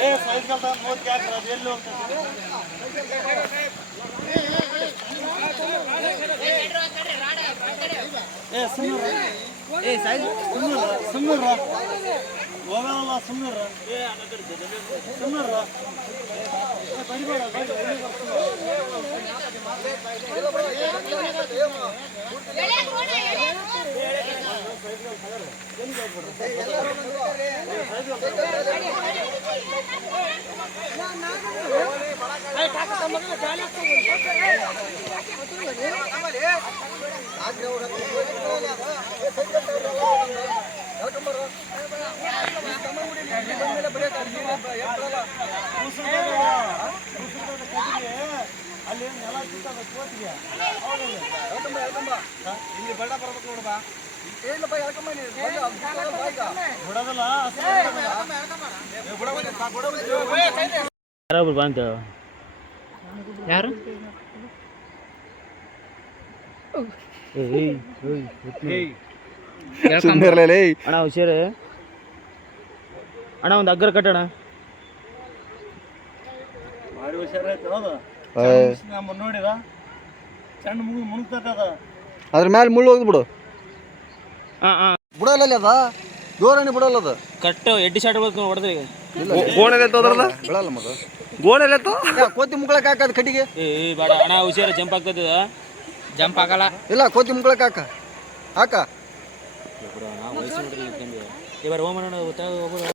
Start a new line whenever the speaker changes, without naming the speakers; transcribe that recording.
ఏ size కల్తా మోత్ క్యాక్ రా ఏ సుమ్ముర్ ఏ size సుమ్ముర్ ಬಡಿ ಅಲ್ಲಿ ನೆಲ ಸಿಗ್ತದೆ ಕೋತಿಗೆ? ಇಲ್ಲಿ ಬಡ ಬರ್ಬೇಕು ನೋಡಬಾ ಬಿಡೋದಿಲ್ಲ
ಯಾರೊಬ್ರು ಬಂತು ಯಾರು ಅಣ್ಣ ಹುಷಾರು. ಅಣ್ಣ ಒಂದು ಅಗ್ರ ಕಟ್ಟಣ
ಭಾರಿ ಹುಷಾರಾಯ್ತು ಹೌದು. ನಮ್ಮ ನೋಡಿದ ಸಣ್ಣ ಮುಗಿ ಮುಳುಗ್ತದ
ಅದ್ರ ಮೇಲೆ ಮುಳ್ಳು ಹೋಗ್ಬಿಡು
ಹಾಂ ಹಾಂ
ಬಿಡಲ್ಲ ಅಲ್ಲಿ ಅದ? ದೂರಣಿ ಬಿಡಲ್ಲ ಅದು.
ಕಟ್ಟು ಎಡ್ಡಿ ಶಾಟ್ ಬರ್ತದೆ ಹೊಡೆದ್ರಿ
ಗೋಣೆಲ್ಲ ಎತ್ತೋದ್ರಲ್ಲ ಬಿಡಲ್ಲ ಮಗ. ಗೋಣೆಲ್ಲ ಎತ್ತೋ? ಕೋತಿ ಮುಗ್ಳಕ್ ಹಾಕದ ಕಟ್ಟಿಗೆ.
ಏ ಬೇಡ ಅಣ್ಣ ಹುಷಾರ ಜಂಪ್ ಆಗ್ತದ ಜಂಪ್ ಆಗಲ್ಲ.
ಇಲ್ಲ ಕೋತಿ ಮುಗ್ಳಕ್ ಹಾಕ. ಹಾಕ.
ಇವರು ಹೋಮ